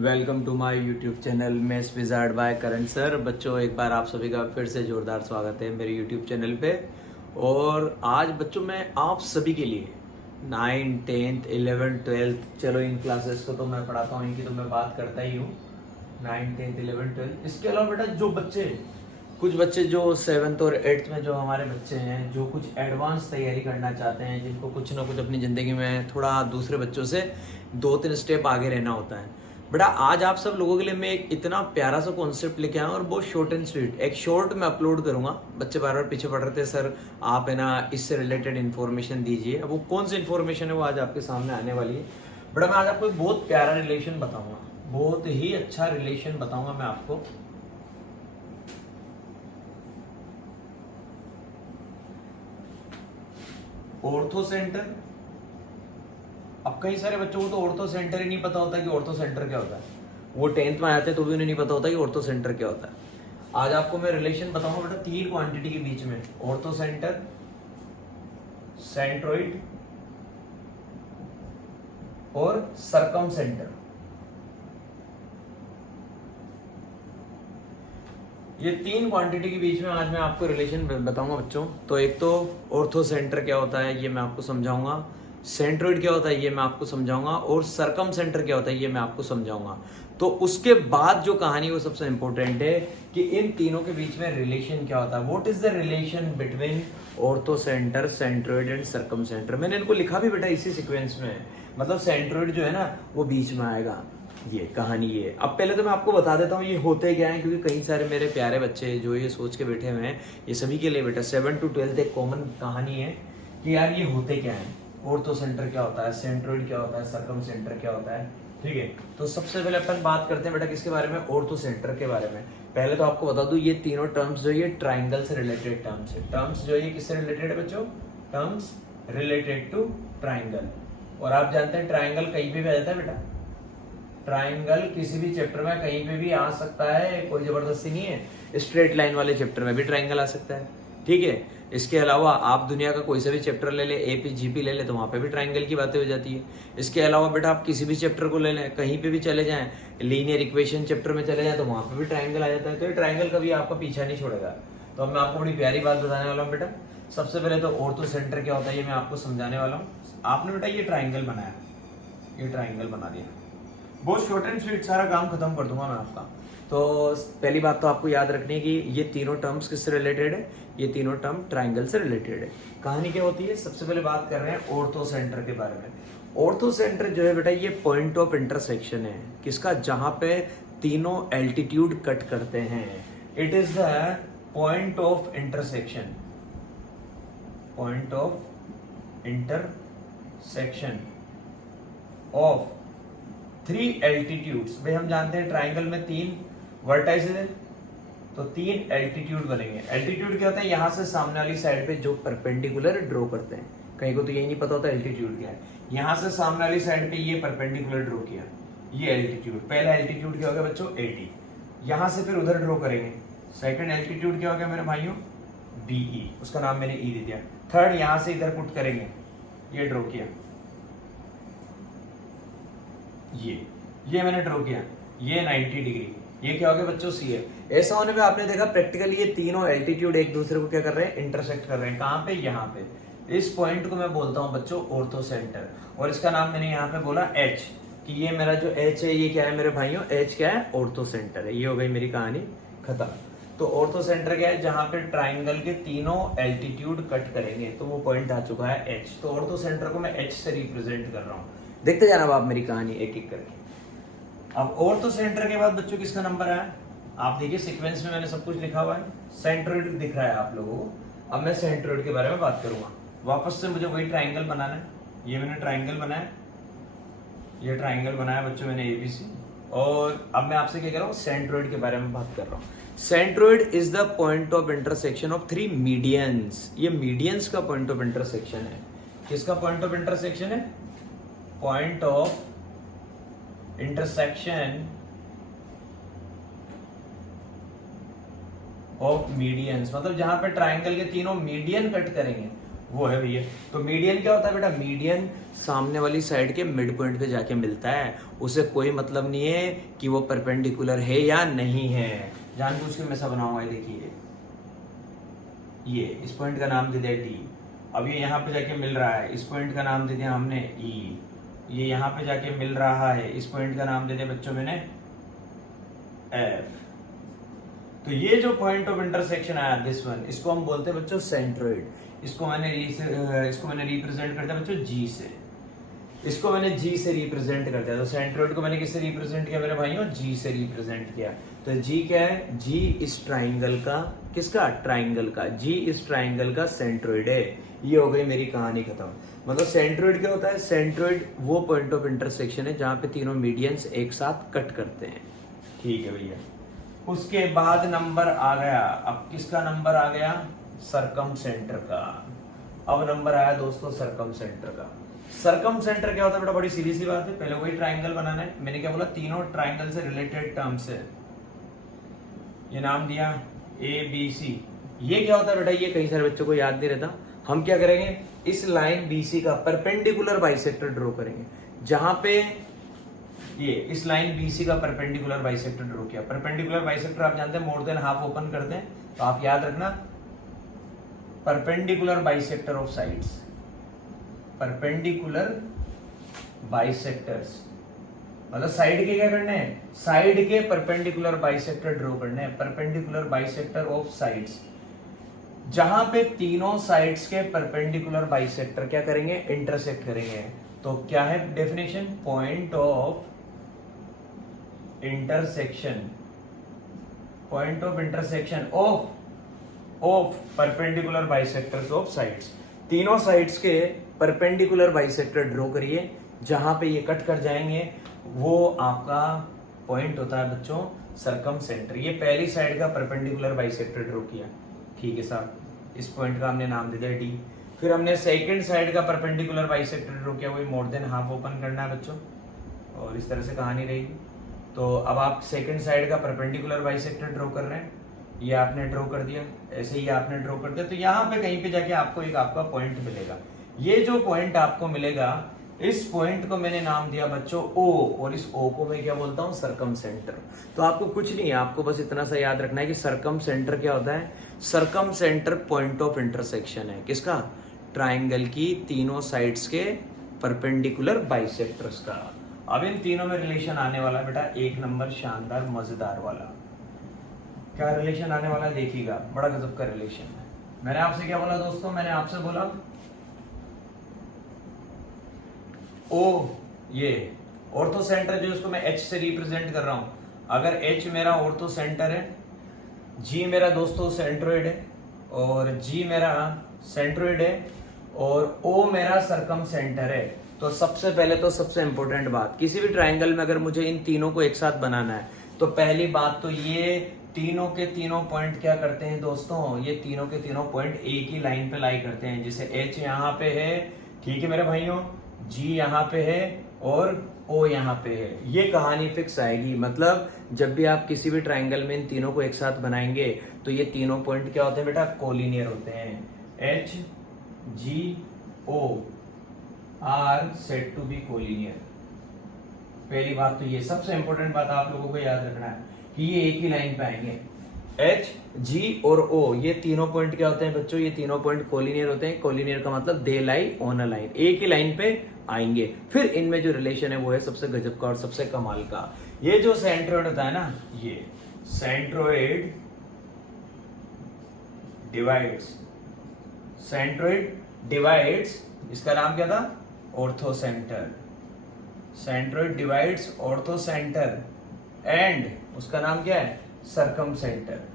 Welcome to my YouTube channel mess wizard by Karan sir. बच्चों, एक बार आप सभी का फिर से जोरदार स्वागत है मेरे यूट्यूब चैनल पे। और आज बच्चों मैं आप सभी के लिए 9, 10th, 11th, 12th, चलो इन क्लासेस को तो मैं पढ़ाता हूँ, इनकी तो मैं बात करता ही हूँ। 9, 10th, 11th, 12th, इसके अलावा बेटा जो बच्चे कुछ बच्चे जो 7th और 8th में जो हमारे बच्चे हैं, जो कुछ एडवांस तैयारी करना चाहते हैं, जिनको कुछ ना कुछ अपनी ज़िंदगी में थोड़ा दूसरे बच्चों से 2-3 स्टेप आगे रहना होता है। बेटा आज आप सब लोगों के लिए मैं एक इतना प्यारा सा कॉन्सेप्ट लेके आया हूँ और बहुत शॉर्ट एंड स्वीट। एक शॉर्ट में अपलोड करूंगा। बच्चे बार बार पीछे पड़ रहे थे, सर आप है ना इससे रिलेटेड इन्फॉर्मेशन दीजिए। अब वो कौन सी इन्फॉर्मेशन है वो आज आपके सामने आने वाली है। बेटा मैं आज आपको एक बहुत प्यारा रिलेशन बताऊंगा, बहुत ही अच्छा रिलेशन बताऊंगा मैं आपको। Ortho centre. अब कई सारे बच्चों को तो ऑर्थो सेंटर ही नहीं पता होता कि ऑर्थो सेंटर क्या होता है। वो 10th में आते तो भी उन्हें नहीं पता होता कि ऑर्थो सेंटर क्या होता है। आज आपको मैं रिलेशन बताऊंगा बेटा 3 क्वांटिटी के बीच में, ऑर्थो सेंटर, सेंट्रोइड और सरकम सेंटर। ये 3 क्वांटिटी के बीच में आज मैं आपको रिलेशन बताऊंगा बच्चों। तो एक तो ऑर्थो सेंटर क्या होता है ये मैं आपको समझाऊंगा, सेंट्रोइड क्या होता है ये मैं आपको समझाऊंगा, और सरकम सेंटर क्या होता है ये मैं आपको समझाऊंगा। तो उसके बाद जो कहानी वो सबसे इंपॉर्टेंट है कि इन तीनों के बीच में रिलेशन क्या होता है। What is the relation between orthocentre, centroid and circumcentre. मैंने इनको लिखा भी बेटा इसी सीक्वेंस में है, मतलब सेंट्रोइड जो है ना वो बीच में आएगा। ये कहानी ये अब पहले तो मैं आपको बता देता हूँ ये होते क्या है, क्योंकि कई सारे मेरे प्यारे बच्चे जो ये सोच के बैठे हुए हैं, ये सभी के लिए बेटा 7 to 12 एक कॉमन कहानी है कि यार ये होते क्या है। ऑर्थो सेंटर क्या होता है, सेंट्रोइड क्या होता है, सरकम सेंटर क्या होता है। ठीक है, तो सबसे पहले अपन बात करते हैं बेटा किसके बारे में, ऑर्थो सेंटर के बारे में। पहले तो आपको बता दूं ये तीनों टर्म्स जो ये ट्राइंगल से रिलेटेड टर्म्स है। टर्म्स जो ये किससे रिलेटेड है बच्चों, टर्म्स रिलेटेड टू ट्राइंगल। और आप जानते हैं ट्राइंगल कहीं पे भी आ जाता है बेटा। ट्राइंगल किसी भी चैप्टर में कहीं पे भी आ सकता है, कोई जबरदस्ती नहीं है। स्ट्रेट लाइन वाले चैप्टर में भी ट्राइंगल आ सकता है। ठीक है, इसके अलावा आप दुनिया का कोई सा भी चैप्टर ले ले, एपी जीपी ले ले, तो वहां पे भी ट्राइंगल की बातें हो जाती है। इसके अलावा बेटा आप किसी भी चैप्टर को ले लें, कहीं पे भी चले जाएं, लीनियर इक्वेशन चैप्टर में चले जाएं, तो वहां पे भी ट्राइंगल आ जाता है। तो ये ट्राइंगल कभी आपका पीछा नहीं छोड़ेगा। तो अब मैं आपको बड़ी प्यारी बात बताने वाला हूँ बेटा। सबसे पहले तो ऑर्थो सेंटर क्या होता है ये मैं आपको समझाने वाला हूँ। आपने बेटा ये ट्राइंगल बनाया, ये ट्राइंगल बना दिया, बहुत शॉर्ट एंड स्वीट, सारा काम खत्म कर दूंगा मैं आपका। तो पहली बात तो आपको याद रखनी है कि ये तीनों टर्म्स किससे रिलेटेड है, ये तीनों टर्म ट्राइंगल से रिलेटेड है। कहानी क्या होती है, सबसे पहले बात कर रहे हैं ऑर्थो सेंटर के बारे में। ऑर्थो सेंटर जो है बेटा ये पॉइंट ऑफ इंटरसेक्शन है किसका, जहां पे तीनों एल्टीट्यूड कट करते हैं। It is the point of intersection, point of intersection of 3 altitudes. भाई हम जानते हैं ट्राइंगल में 3 वर्टाइसेस है, तो 3 एल्टीट्यूड बनेंगे। एल्टीट्यूड क्या होता है, यहां से सामने वाली साइड पे जो परपेंडिकुलर ड्रॉ करते हैं। कहीं को तो यही नहीं पता होता एल्टीट्यूड क्या है। यहां से सामने वाली साइड पे ये परपेंडिकुलर ड्रॉ किया, ये एल्टीट्यूड। पहला एल्टीट्यूड क्या होगा बच्चों, 80। यहां से फिर उधर ड्रॉ करेंगे। सेकंड एल्टीट्यूड क्या होगा मेरे भाइयों, बीई, उसका नाम मैंने ई दे दिया। थर्ड यहां से इधर पुट करेंगे, ये ड्रॉ किया, ये मैंने ड्रॉ किया, ये 90 डिग्री, ये क्या हो गया बच्चों, सी है। ऐसा होने पे आपने देखा प्रैक्टिकली ये तीनों एल्टीट्यूड एक दूसरे को क्या कर रहे हैं, इंटरसेक्ट कर रहे हैं। कहां पे, यहाँ पे। इस पॉइंट को मैं बोलता हूं बच्चों ऑर्थो सेंटर, और इसका नाम मैंने यहाँ पे बोला एच, कि ये मेरा जो एच है ये क्या है मेरे भाइयों, एच क्या है, ऑर्थो सेंटर है। ये हो गई मेरी कहानी खत्म। तो ऑर्थो सेंटर क्या है, जहां पे ट्राइंगल के तीनों एल्टीट्यूड कट करेंगे, तो वो पॉइंट आ चुका है एच। तो ऑर्थो सेंटर को मैं एच से रिप्रेजेंट कर रहा हूं। देखते जाना अब आप मेरी कहानी एक एक करके। अब ऑर्थो सेंटर के बाद बच्चों किसका नंबर आया, आप देखिए सीक्वेंस में मैंने सब कुछ लिखा हुआ है। सेंट्रोइड दिख रहा है आप लोगों को। अब मैं सेंट्रोइड के बारे में बात करूंगा। वापस से मुझे वही ट्राइंगल बनाना है। ये मैंने ट्राइंगल बनाया, ये ट्राइंगल बनाया बच्चों मैंने एबीसी। और अब मैं आपसे क्या कर रहा हूँ, सेंट्रोइड के बारे में बात कर रहा हूँ। Centroid is the point of intersection of 3 medians. ये मीडियंस का पॉइंट ऑफ इंटरसेक्शन है। किसका पॉइंट ऑफ इंटरसेक्शन है, point of intersection of medians, मतलब जहां पे ट्राइंगल के तीनों मीडियन कट करेंगे वो है भैया। तो मीडियन क्या होता है बेटा? मीडियन सामने वाली साइड के मिड पॉइंट पे जाके मिलता है, उसे कोई मतलब नहीं है कि वो परपेंडिकुलर है या नहीं है। जानबूझ के मैं ऐसा बनाऊंगा, देखिए ये इस पॉइंट का नाम दे दिया डी, अब ये यहाँ पे जाके मिल रहा है, इस पॉइंट का नाम दे दिया हमने ई, ये यहाँ पे जाके मिल रहा है, इस पॉइंट का नाम दे दिया बच्चों मैंने एफ। तो ये जो पॉइंट ऑफ इंटरसेक्शन आया दिस वन, इसको हम बोलते हैं बच्चों सेंट्रोइड। इसको मैंने रिप्रेजेंट कर दिया बच्चों जी से, इसको मैंने जी से रिप्रेजेंट कर दिया। तो सेंट्रोइड को मैंने किससे रिप्रेजेंट किया मेरे भाइयों? जी से रिप्रेजेंट किया। तो जी क्या है? जी इस ट्राइंगल का, किसका? ट्राइंगल का। जी इस ट्राइंगल का सेंट्रोइड है। ये हो गई मेरी कहानी खत्म। मतलब सेंट्रोइड क्या होता है? सेंट्रोइड वो पॉइंट ऑफ इंटरसेक्शन है जहां पे तीनों मीडियंस एक साथ कट करते हैं। ठीक है भैया। उसके बाद नंबर आ गया, अब किसका नंबर आ गया? सरकम सेंटर का। अब नंबर आया दोस्तों सरकम सेंटर का। सरकम सेंटर क्या होता है बेटा? बड़ी सीधी सी बात है, पहले वही ट्राइंगल बनाना है। मैंने क्या बोला? तीनों ट्राइंगल से रिलेटेड टर्म्स है, ये नाम दिया ए बी सी। ये क्या होता है बेटा? ये कई सारे बच्चों को याद नहीं रहता। हम क्या करेंगे? इस लाइन बीसी का परपेंडिकुलर बाइसेक्टर ड्रॉ करेंगे, जहां पे ये इस लाइन बीसी का परपेंडिकुलर बाइसेक्टर ड्रॉ किया। परपेंडिकुलर बाइसेक्टर आप जानते हैं मोर देन हाफ ओपन करते हैं, तो आप याद रखना perpendicular bisector of sides, perpendicular bisectors मतलब साइड के क्या करने हैं? साइड के परपेंडिकुलर बाइसेक्टर ड्रॉ करने हैं, परपेंडिकुलर बाइसेक्टर ऑफ साइड्स, जहां पे तीनों साइड्स के परपेंडिकुलर बाइसेक्टर क्या करेंगे? इंटरसेक्ट करेंगे। तो क्या है definition? Point of intersection, point of intersection of perpendicular bisectors of sides. तीनों साइड्स के परपेंडिकुलर बाइसेक्टर ड्रॉ करिए, जहां पे ये कट कर जाएंगे, वो आपका पॉइंट होता है बच्चों सरकम सेंटर। ये पहली साइड का परपेंडिकुलर बाइसेक्टर ड्रॉ किया, ठीक है साहब, इस पॉइंट का हमने नाम दे दिया डी। फिर हमने सेकंड साइड का परपेंडिकुलर बाइसेक्टर ड्रॉ किया, वही मोर देन हाफ ओपन करना है बच्चों, और इस तरह से कहानी रहेगी। तो अब आप सेकंड साइड का परपेंडिकुलर बाइसेक्टर ड्रॉ कर रहे हैं, ये आपने ड्रॉ कर दिया, ऐसे ही आपने ड्रॉ कर दिया। तो यहाँ पे कहीं पे जाके आपको एक आपका पॉइंट मिलेगा। ये जो पॉइंट आपको मिलेगा, इस पॉइंट को मैंने नाम दिया बच्चों ओ, और इस ओ को मैं क्या बोलता हूँ? सरकम सेंटर। तो आपको कुछ नहीं है, आपको बस इतना सा याद रखना है कि सरकम सेंटर क्या होता है? सरकम सेंटर पॉइंट ऑफ इंटरसेक्शन है, किसका? ट्राइंगल की तीनों साइड्स के परपेंडिकुलर बाइसेक्टर्स का। अब इन तीनों में रिलेशन आने वाला बेटा एक नंबर शानदार मजेदार वाला। क्या रिलेशन आने वाला है देखिएगा, बड़ा गजब का रिलेशन है। मैंने आपसे क्या बोला दोस्तों? मैंने आपसे बोला ओ, ये ऑर्थो सेंटर जो इसको मैं एच से रिप्रेजेंट कर रहा हूं, अगर एच मेरा ऑर्थो सेंटर है, जी मेरा दोस्तों सेंट्रोइड है, और जी मेरा सेंट्रोइड है, और ओ मेरा सरकम सेंटर है, तो सबसे पहले तो सबसे इंपॉर्टेंट बात, किसी भी ट्राइंगल में अगर मुझे इन तीनों को एक साथ बनाना है, तो पहली बात तो ये तीनों के तीनों पॉइंट क्या करते हैं दोस्तों? ये तीनों के तीनों पॉइंट एक ही लाइन पे लाई करते हैं। जैसे एच यहाँ पे है, ठीक है मेरे भाइयों, जी यहाँ पे है, और ओ यहाँ पे है। ये कहानी फिक्स आएगी। मतलब जब भी आप किसी भी ट्राइंगल में इन तीनों को एक साथ बनाएंगे, तो ये तीनों पॉइंट क्या होते हैं बेटा? कोलिनियर होते हैं। H G O R said to be collinear. पहली बात तो ये, सबसे इंपॉर्टेंट बात आप लोगों को याद रखना है कि ये एक ही लाइन पे आएंगे। एच जी और ओ, ये तीनों पॉइंट क्या होते हैं बच्चों? ये तीनों पॉइंट कोलिनियर होते हैं। कोलिनियर का मतलब दे लाई ऑन अ लाइन, एक ही लाइन पे आएंगे। फिर इनमें जो रिलेशन है वो है सबसे गजब का और सबसे कमाल का। ये जो सेंट्रोइड होता है ना, ये सेंट्रोइड डिवाइड्स, सेंट्रोइड डिवाइड्स, इसका नाम क्या था? Ortho centre. Centroid divides orthocentre and उसका नाम क्या है? सरकम सेंटर।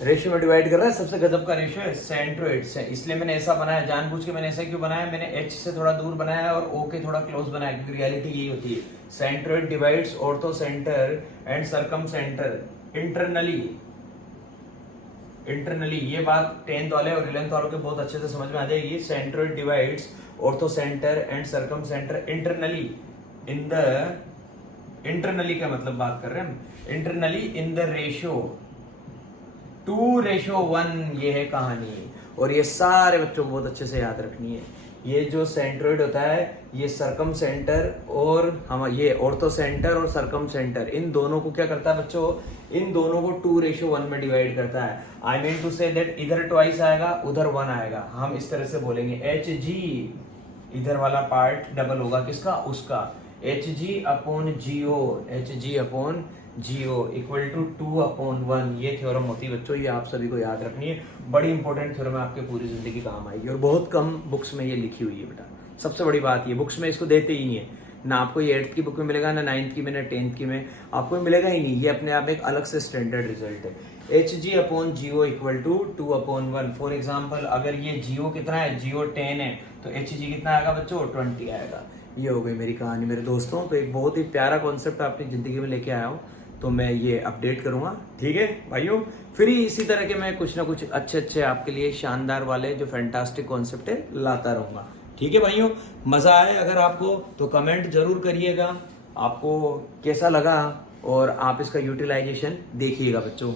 रेशियो में डिवाइड कर रहा है, सबसे गजब का रेशियो है सेंट्रोइड से, इसलिए मैंने ऐसा बनाया, जानबूझ के मैंने ऐसा क्यों बनाया? मैंने एच से थोड़ा दूर बनाया और ओ के थोड़ा क्लोज बनाया, क्योंकि रियलिटी यही होती है। Centroid divides orthocentre and circumcentre internally. Internally ये बात 10th वाले और 11th वालों के बहुत अच्छे से समझ में आ जाएगी। Centroid divides orthocentre and circumcentre internally in the, internally का मतलब बात कर रहे हैं हम, इंटरनली इन द रेशियो 2:1 ये है कहानी। और ये सारे बच्चों को बहुत अच्छे से याद रखनी है। ये जो सेंट्रोइड होता है ये सरकम सेंटर और हम ये ऑर्थो सेंटर और सरकम सेंटर इन दोनों को क्या करता है बच्चों, इन दोनों को 2:1 में डिवाइड करता है। I mean to say that इधर ट्वाइस आएगा उधर 1 आएगा। हम इस तरह से बोलेंगे HG, इधर वाला पार्ट डबल होगा किसका, उसका। HG/GO, HG/GO equal to 2/1। ये थ्योरम होती है बच्चों, ये आप सभी को याद रखनी है। बड़ी इंपॉर्टेंट थ्योरम है, आपके पूरी जिंदगी काम आएगी और बहुत कम बुक्स में ये लिखी हुई है बेटा। सबसे बड़ी बात ये बुक्स में इसको देते ही नहीं है, ना आपको ये 8th की बुक में मिलेगा, ना 9th की में, ना 10th की में, आपको मिलेगा ही नहीं। ये अपने आप एक अलग से स्टैंडर्ड रिजल्ट है। HG/GO equal to 2/1। For example अगर ये GO कितना है, GO 10 है तो HG कितना आएगा बच्चों, 20 आएगा। ये हो गई मेरी कहानी मेरे दोस्तों। तो एक बहुत ही प्यारा कॉन्सेप्ट अपनी जिंदगी में लेके आया हूँ, तो मैं ये अपडेट करूंगा, ठीक है भाइयों। फिर ही इसी तरह के मैं कुछ ना कुछ अच्छे अच्छे आपके लिए शानदार वाले जो फैंटास्टिक कॉन्सेप्ट है लाता रहूंगा, ठीक है भाइयों। मजा आए अगर आपको तो कमेंट जरूर करिएगा, आपको कैसा लगा और आप इसका यूटिलाइजेशन देखिएगा बच्चों।